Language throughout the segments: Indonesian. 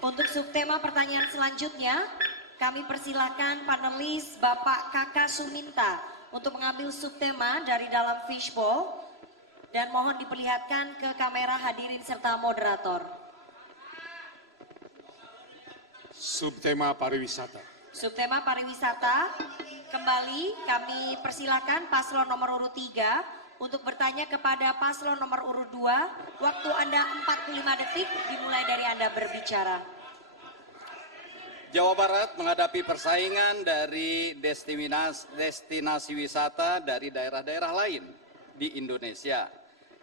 Untuk subtema pertanyaan selanjutnya, kami persilakan panelis Bapak Kakak Suminta untuk mengambil subtema dari dalam fishbowl dan mohon diperlihatkan ke kamera hadirin serta moderator. Subtema pariwisata. Subtema pariwisata, kembali kami persilakan paslon nomor urut 3 untuk bertanya kepada paslon nomor urut 2. Waktu Anda 45 detik dimulai dari Anda berbicara. Jawa Barat menghadapi persaingan dari destinasi wisata dari daerah-daerah lain di Indonesia.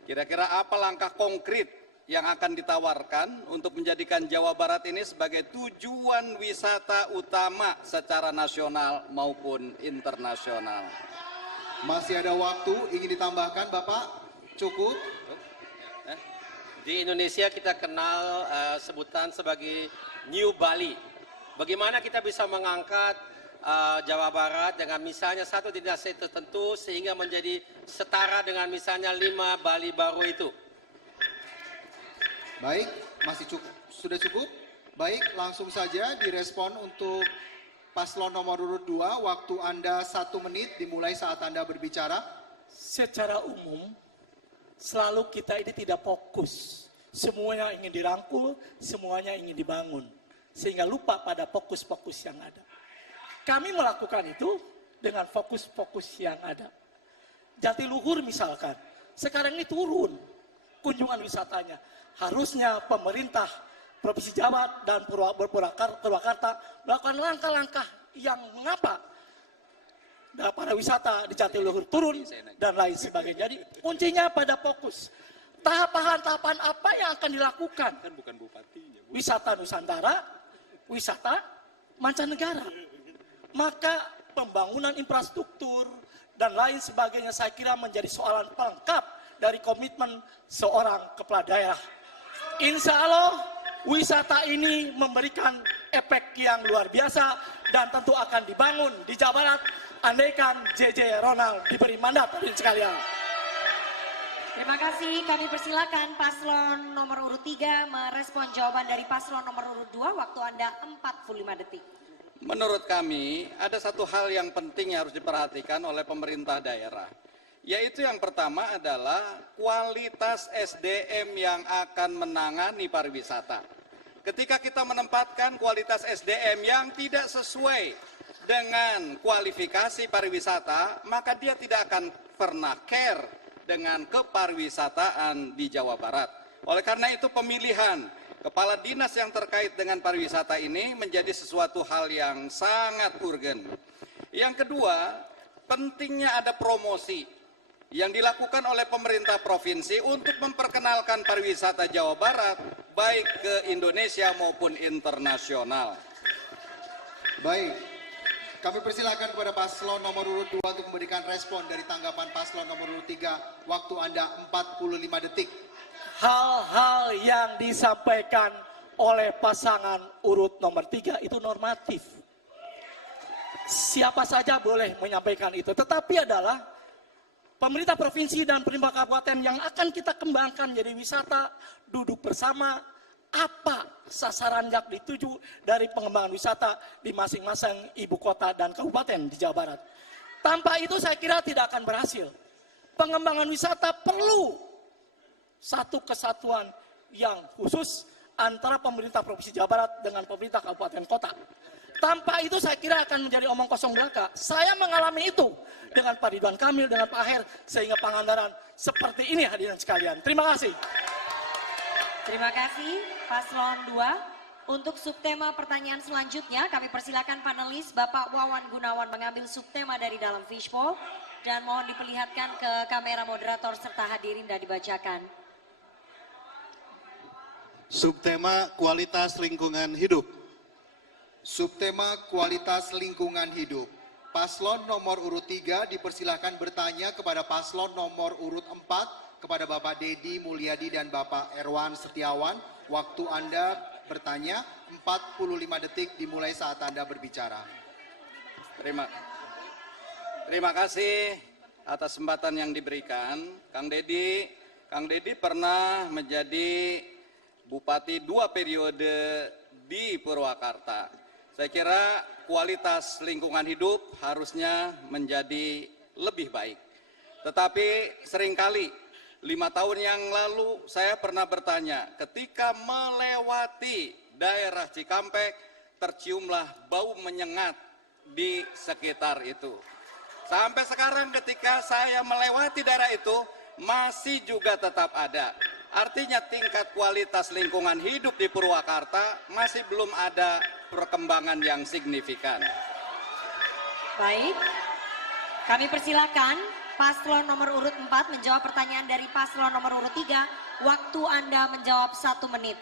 Kira-kira apa langkah konkret yang akan ditawarkan untuk menjadikan Jawa Barat ini sebagai tujuan wisata utama secara nasional maupun internasional? Masih ada waktu, ingin ditambahkan Bapak? Cukup? Di Indonesia kita kenal sebutan sebagai New Bali. Bagaimana kita bisa mengangkat Jawa Barat dengan misalnya satu destinasi tertentu sehingga menjadi setara dengan misalnya 5 Bali baru itu? Baik, masih cukup, sudah cukup? Baik, langsung saja direspon untuk paslon nomor urut 2, waktu Anda 1 menit dimulai saat Anda berbicara. Secara umum, selalu kita ini tidak fokus. Semuanya ingin dirangkul, semuanya ingin dibangun. Sehingga lupa pada fokus-fokus yang ada. Kami melakukan itu dengan fokus-fokus yang ada. Jatiluhur misalkan, sekarang ini turun kunjungan wisatanya. Harusnya pemerintah Provinsi Jawa dan Purwakarta melakukan langkah-langkah yang mengapa para wisata di Jatiluhur turun dan lain sebagainya. Jadi kuncinya pada fokus. Tahapan-tahapan apa yang akan dilakukan? Kan bukan bupatinya. Wisata Nusantara, wisata mancanegara. Maka pembangunan infrastruktur dan lain sebagainya saya kira menjadi soalan pelengkap dari komitmen seorang kepala daerah. Insya Allah wisata ini memberikan efek yang luar biasa dan tentu akan dibangun di Jawa Barat andaikan JJ Ronald diberi mandat hadirin sekalian. Terima kasih, kami persilakan paslon nomor urut 3 merespon jawaban dari paslon nomor urut 2, waktu Anda 45 detik. Menurut kami, ada satu hal yang penting yang harus diperhatikan oleh pemerintah daerah. Yaitu yang pertama adalah kualitas SDM yang akan menangani pariwisata. Ketika kita menempatkan kualitas SDM yang tidak sesuai dengan kualifikasi pariwisata, maka dia tidak akan pernah care dengan kepariwisataan di Jawa Barat. Oleh karena itu pemilihan kepala dinas yang terkait dengan pariwisata ini menjadi sesuatu hal yang sangat urgen. Yang kedua, pentingnya ada promosi yang dilakukan oleh pemerintah provinsi untuk memperkenalkan pariwisata Jawa Barat baik ke Indonesia maupun internasional. Baik. Kami persilakan kepada paslon nomor urut 2 untuk memberikan respon dari tanggapan paslon nomor urut 3. Waktu Anda 45 detik. Hal-hal yang disampaikan oleh pasangan urut nomor 3 itu normatif. Siapa saja boleh menyampaikan itu. Tetapi adalah pemerintah provinsi dan pemerintah kabupaten yang akan kita kembangkan jadi wisata, duduk bersama, apa sasaran yang dituju dari pengembangan wisata di masing-masing ibu kota dan kabupaten di Jawa Barat. Tanpa itu saya kira tidak akan berhasil. Pengembangan wisata perlu satu kesatuan yang khusus antara pemerintah Provinsi Jawa Barat dengan pemerintah kabupaten kota. Tanpa itu saya kira akan menjadi omong kosong belaka. Saya mengalami itu dengan Pak Ridwan Kamil, dengan Pak Aher, sehingga Pangandaran seperti ini hadirin sekalian. Terima kasih. Terima kasih paslon 2. Untuk subtema pertanyaan selanjutnya kami persilakan panelis Bapak Wawan Gunawan mengambil subtema dari dalam fishbowl dan mohon diperlihatkan ke kamera moderator serta hadirin dan dibacakan. Subtema kualitas lingkungan hidup. Subtema kualitas lingkungan hidup. Paslon nomor urut 3 dipersilakan bertanya kepada paslon nomor urut 4 kepada Bapak Dedi Mulyadi dan Bapak Erwan Setiawan. Waktu Anda bertanya 45 detik dimulai saat Anda berbicara. Terima kasih atas kesempatan yang diberikan. Kang Dedi pernah menjadi bupati 2 periode di Purwakarta. Saya kira kualitas lingkungan hidup harusnya menjadi lebih baik. Tetapi seringkali 5 tahun yang lalu saya pernah bertanya, ketika melewati daerah Cikampek, terciumlah bau menyengat di sekitar itu. Sampai sekarang ketika saya melewati daerah itu, masih juga tetap ada. Artinya tingkat kualitas lingkungan hidup di Purwakarta masih belum ada perkembangan yang signifikan. Baik, kami persilakan paslon nomor urut 4 menjawab pertanyaan dari paslon nomor urut 3. Waktu Anda menjawab 1 menit.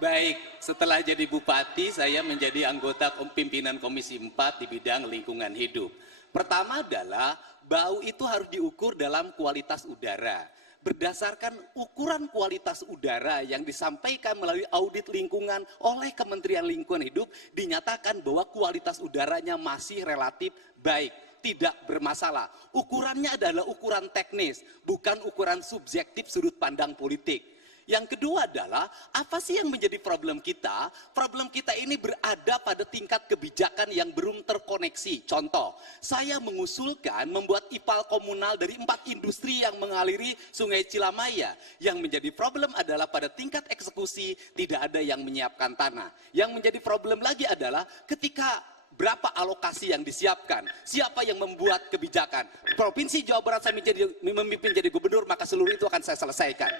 Baik, setelah jadi bupati saya menjadi anggota pimpinan Komisi 4 di bidang lingkungan hidup. Pertama adalah bau itu harus diukur dalam kualitas udara. Berdasarkan ukuran kualitas udara yang disampaikan melalui audit lingkungan oleh Kementerian Lingkungan Hidup, dinyatakan bahwa kualitas udaranya masih relatif baik, tidak bermasalah. Ukurannya adalah ukuran teknis, bukan ukuran subjektif sudut pandang politik. Yang kedua adalah, apa sih yang menjadi problem kita? Problem kita ini berada pada tingkat kebijakan yang belum terkoneksi. Contoh, saya mengusulkan membuat IPAL komunal dari 4 industri yang mengaliri Sungai Cilamaya. Yang menjadi problem adalah pada tingkat eksekusi tidak ada yang menyiapkan tanah. Yang menjadi problem lagi adalah ketika berapa alokasi yang disiapkan, siapa yang membuat kebijakan. Provinsi Jawa Barat saya memimpin jadi gubernur, maka seluruh itu akan saya selesaikan.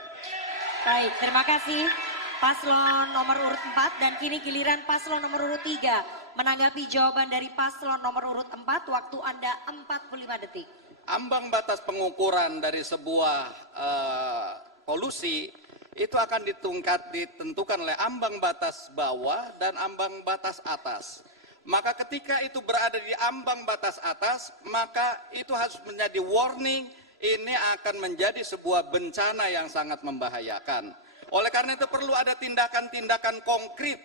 Baik, terima kasih paslon nomor urut 4 dan kini giliran paslon nomor urut 3 menanggapi jawaban dari paslon nomor urut 4. Waktu Anda 45 detik. Ambang batas pengukuran dari sebuah polusi itu akan ditentukan oleh ambang batas bawah dan ambang batas atas. Maka ketika itu berada di ambang batas atas, maka itu harus menjadi warning. Ini akan menjadi sebuah bencana yang sangat membahayakan. Oleh karena itu perlu ada tindakan-tindakan konkret.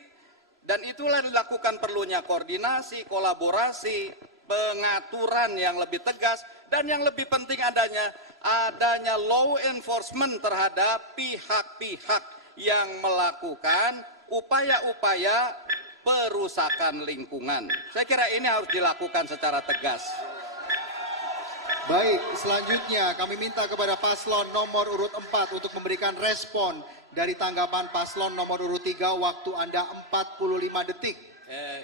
Dan itulah dilakukan perlunya koordinasi, kolaborasi, pengaturan yang lebih tegas. Dan yang lebih penting adanya law enforcement terhadap pihak-pihak yang melakukan upaya-upaya perusakan lingkungan. Saya kira ini harus dilakukan secara tegas. Baik, selanjutnya kami minta kepada paslon nomor urut 4 untuk memberikan respon dari tanggapan paslon nomor urut 3. Waktu Anda 45 detik.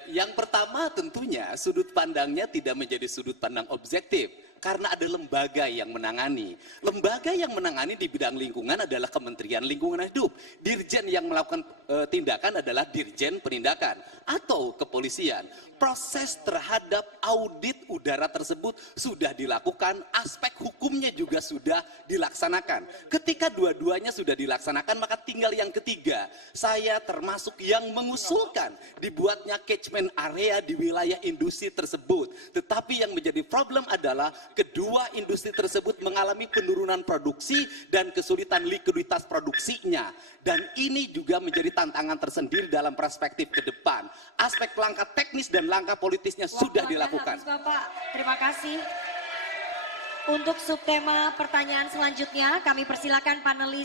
Yang pertama tentunya sudut pandangnya tidak menjadi sudut pandang objektif. Karena ada lembaga yang menangani. Lembaga yang menangani di bidang lingkungan adalah Kementerian Lingkungan Hidup. Dirjen yang melakukan tindakan adalah Dirjen Penindakan atau kepolisian. Proses terhadap audit udara tersebut sudah dilakukan, aspek hukumnya juga sudah dilaksanakan. Ketika dua-duanya sudah dilaksanakan, maka tinggal yang ketiga. Saya termasuk yang mengusulkan dibuatnya catchment area di wilayah industri tersebut. Tetapi yang menjadi problem adalah kedua industri tersebut mengalami penurunan produksi dan kesulitan likuiditas produksinya. Dan ini juga menjadi tantangan tersendiri dalam perspektif ke depan. Aspek langkah teknis dan langkah politisnya sudah dilakukan. Habis, Bapak. Terima kasih. Untuk subtema pertanyaan selanjutnya kami persilakan panelis